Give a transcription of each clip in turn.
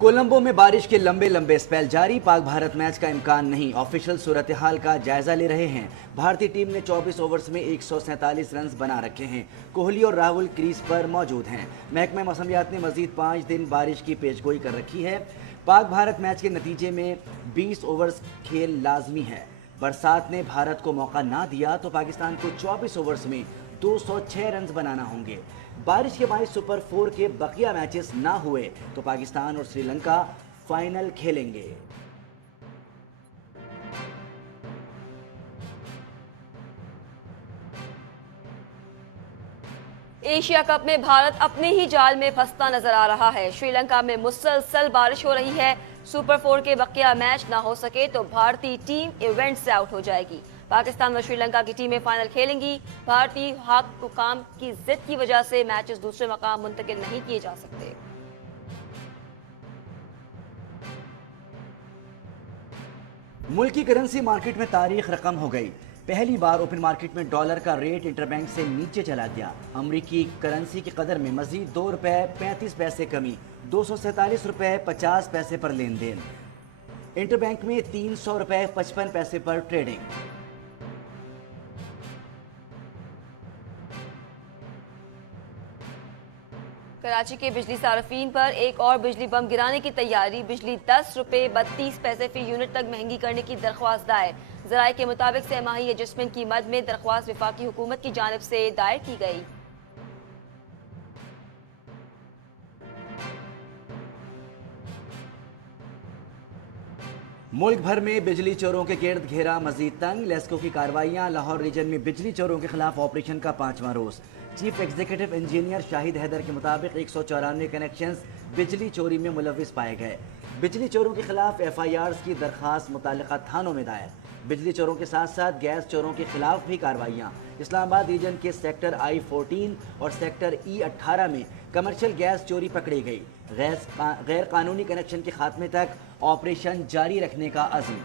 कोलंबो में बारिश के लंबे लंबे स्पेल जारी। पाक भारत मैच का इम्कान नहीं। ऑफिशियल सूरत हाल का जायजा ले रहे हैं। भारतीय टीम ने 24 ओवर्स में 147 रन बना रखे हैं। कोहली और राहुल क्रीज पर मौजूद हैं। महकमा मौसमियात ने मजीद 5 दिन बारिश की पेशगोई कर रखी है। पाक भारत मैच के नतीजे में 20 ओवर्स खेल लाजमी है। बरसात ने भारत को मौका ना दिया तो पाकिस्तान को 24 ओवर्स में 206 रन बनाना होंगे। बारिश के बायस सुपर 4 के बकिया मैचेस ना हुए तो पाकिस्तान और श्रीलंका फाइनल खेलेंगे। एशिया कप में भारत अपने ही जाल में फंसता नजर आ रहा है। श्रीलंका में मुसलसल बारिश हो रही है। सुपर 4 के बकिया मैच ना हो सके तो भारतीय टीम इवेंट से आउट हो जाएगी। पाकिस्तान और श्रीलंका की टीमें फाइनल खेलेंगी। भारतीय हुकाम की जिद की वजह से मैचेस दूसरे मकाम मुंतकिल नहीं किए जा सकते। मुल्क की करेंसी मार्केट में तारीख रकम हो गई। पहली बार ओपन मार्केट में डॉलर का रेट इंटरबैंक से नीचे चला गया। अमरीकी करेंसी की कदर में मजीद ₹2.35 कमी, ₹247.50 पर लेन देन। इंटरबैंक में ₹300.55 पर ट्रेडिंग। कराची के बिजली सार्फिन पर एक और बिजली बम गिराने की तैयारी। बिजली ₹10.32 फी यूनिट तक महंगी करने की दरख्वास्त दायर। जराये के मुताबिक सहमाही एडजस्टमेंट की मद में दरख्वास्त वफाकी हुकूमत की जानिब से दायर की गई। मुल्क भर में बिजली चोरों के गिर्द घेरा मजीद तंग। लेस्को की कार्रवाइयां। लाहौर रीजन में बिजली चोरों के खिलाफ ऑपरेशन का 5वां रोज। Chief executive engineer Shahid Haider के मुताबिक 194 कनेक्शंस बिजली चोरी में मुलविस पाए गए। बिजली चोरों के खिलाफ FIRs की दरखास्त मुतालिका थानों में दायर। बिजली चोरों के साथ साथ गैस चोरों के खिलाफ भी कार्रवाइयाँ। इस्लामाबाद रीजन के सेक्टर I-14 और सेक्टर E-18 में कमर्शियल गैस चोरी पकड़ी गई। गैर कानूनी कनेक्शन के खात्मे तक ऑपरेशन जारी रखने का अज़्म।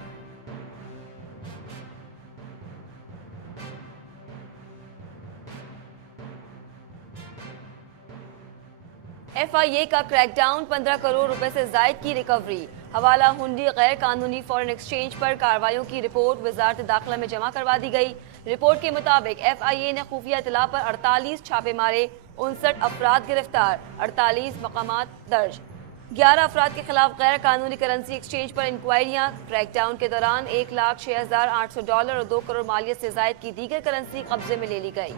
FIA का क्रैकडाउन, 15 करोड़ रुपए से जायद की रिकवरी। हवाला हुंडी गैर कानूनी फॉरेन एक्सचेंज पर कार्रवाइयों की रिपोर्ट वजारत दाखिला में जमा करवा दी गई। रिपोर्ट के मुताबिक FIA ने खुफिया इतला पर 48 छापे मारे, 59 अफराद गिरफ्तार, 48 मकामात दर्ज। 11 अफराद के खिलाफ गैर कानूनी करेंसी एक्सचेंज पर इंक्वायरियां। क्रैकडाउन के दौरान $1,06,800 और 2 करोड़ मालियत से जायद की दीगर करेंसी कब्जे में ले ली गई।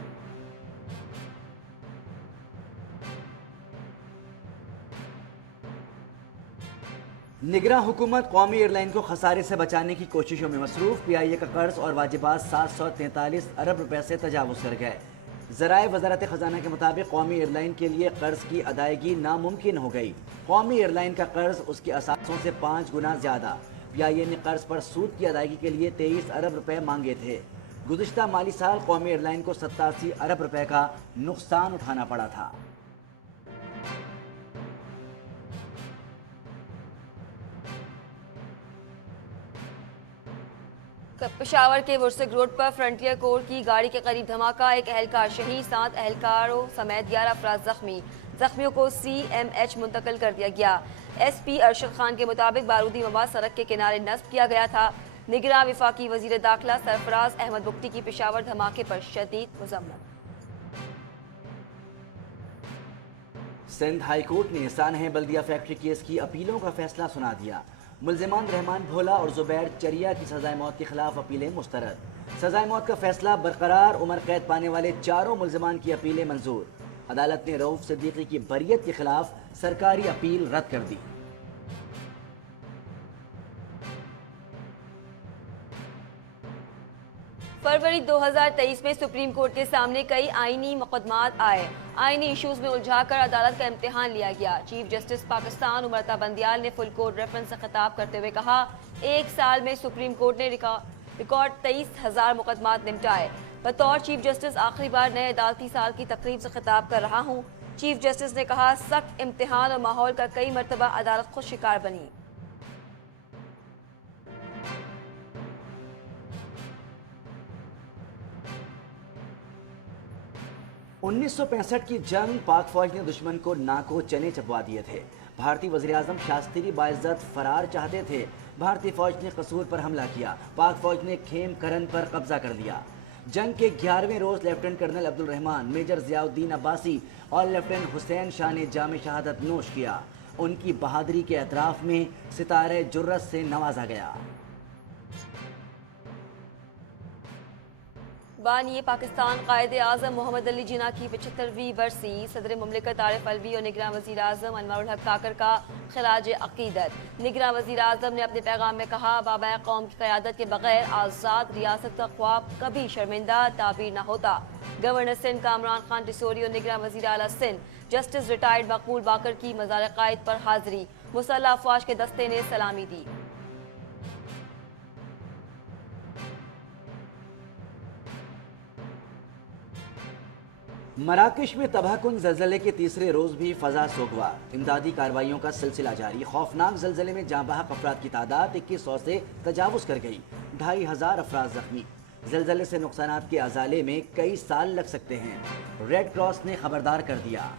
निगरान हुकूमत कौमी एयरलाइन को खसारे से बचाने की कोशिशों में मसरूफ। PIA का कर्ज और वाजिबात 743 अरब रुपए से तजावुज कर गए। ज़राए वजारत खजाना के मुताबिक कौमी एयरलाइन के लिए कर्ज की अदायगी नामुमकिन हो गई। कौमी एयरलाइन का कर्ज उसके असासों से 5 गुना ज्यादा। PIA ने कर्ज पर सूद की अदायगी के लिए 23 अरब रुपए मांगे थे। गुज़िश्ता माली साल कौमी एयरलाइन को 87 अरब रुपए का नुकसान उठाना पड़ा था। पेशावर के वुरसक रोड पर फ्रंटियर कोर की गाड़ी के करीब धमाका। एक एहलकार शहीद, 7 एहलकारों समेत 11 अफराद जख्मी। जख्मियों को CMH मुंतकिल कर दिया गया। SP अरशद खान के मुताबिक बारूदी मवाद सड़क के किनारे नस्ब किया गया था। निगरान वफाकी वजीर दाखिला सरफराज अहमद बुख्ती की पेशावर धमाके पर शदीद मजम्मत। सिंध हाई कोर्ट ने सानह बल्दिया फैक्ट्री केस की अपीलों का फैसला सुना दिया। मुल्जिमान रहमान भोला और जुबैर चरिया की सजाए मौत के खिलाफ अपीलें मुस्तरद। सजाए मौत का फैसला बरकरार। उम्र कैद पाने वाले 4 मुल्जिमान की अपीलें मंजूर। अदालत ने रऊफ सिद्दीकी की बरियत के खिलाफ सरकारी अपील रद्द कर दी। फरवरी 2023 में सुप्रीम कोर्ट के सामने कई आईनी मुकदमात आए। आईनी इश्यूज में उलझाकर अदालत का इम्तिहान लिया गया। चीफ जस्टिस पाकिस्तान उमरता बंदियाल ने फुल कोर्ट रेफरेंस से खिताब करते हुए कहा, 1 साल में सुप्रीम कोर्ट ने रिकॉर्ड 23,000 मुकदमात निपटाए। बतौर चीफ जस्टिस आखिरी बार नए अदालती साल की तकरीब से खिताब कर रहा हूँ। चीफ जस्टिस ने कहा, सख्त इम्तिहान और माहौल का कई मरतबा अदालत खुद शिकार बनी। 1965 की जंग पाक फौज ने दुश्मन को नाको चने चबवा दिए थे। भारतीय वज़ीर-ए-आज़म शास्त्री बाइज्जत फरार चाहते थे। भारतीय फौज ने कसूर पर हमला किया। पाक फौज ने खेम करन पर कब्जा कर लिया। जंग के 11वें रोज lieutenant colonel Abdul Rahman, major Ziauddin Abbasi और लेफ्टिनेंट हुसैन शाह ने जाम शहादत नोश किया। उनकी बहादुरी के एतराफ में सितारे जुर्रत से नवाजा गया। बानी पाकिस्तान कायदे आज़म मोहम्मद अली जिन्ना की 75वीं बरसी सदर मुमलिकत आरिफ अलवी और निगरान वज़ीर आज़म अनवारुल हक काकर का खिराज अकीदत। निगरान वज़ीर आज़म ने अपने पैगाम में कहा, बाबा कौम की क़यादत के बगैर आज़ाद रियासत का ख्वाब कभी शर्मिंदा ताबीर न होता। गवर्नर सिंध कामरान खान टिसोरी और निगरान वज़ीर आला सिंध जस्टिस रिटायर्ड मकबूल बाकर की मज़ार क़ायद पर हाज़िरी। मुसल्लह अफ़वाज के दस्ते ने सलामी दी। मराकश में तबाहकुन ज़लज़ले के तीसरे रोज भी फजा सोगवार। इमदादी कार्रवाइयों का सिलसिला जारी। खौफनाक ज़लज़ले में जाँ बहक अफराद की तादाद 2100 से तजावुज़ कर गई। 2500 अफराद जख्मी। ज़लज़ले से नुकसानात के अजाले में कई साल लग सकते हैं। रेड क्रॉस ने खबरदार कर दिया।